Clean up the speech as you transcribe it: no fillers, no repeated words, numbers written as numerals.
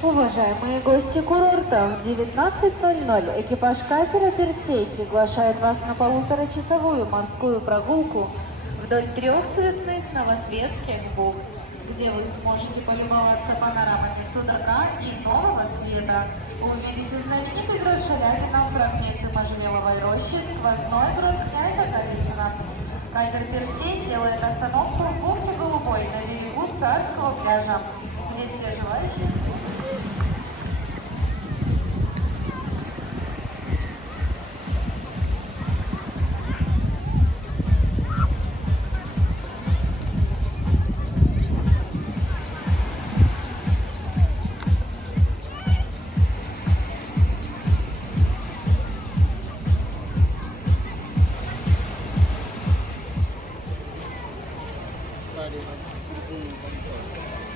Уважаемые гости курорта, в 19:00 экипаж катера «Персей» приглашает вас на полуторачасовую морскую прогулку вдоль трех цветных новосветских бухт, где вы сможете полюбоваться панорамами Судака и Нового Света. Вы увидите знаменитый град Шаляпина, фрагменты Можжевеловой рощи, сквозной град князя Голицына. Катер «Персей» делает остановку в бухте Голубой на берегу Царского пляжа, где все желающие Стали на другую контору.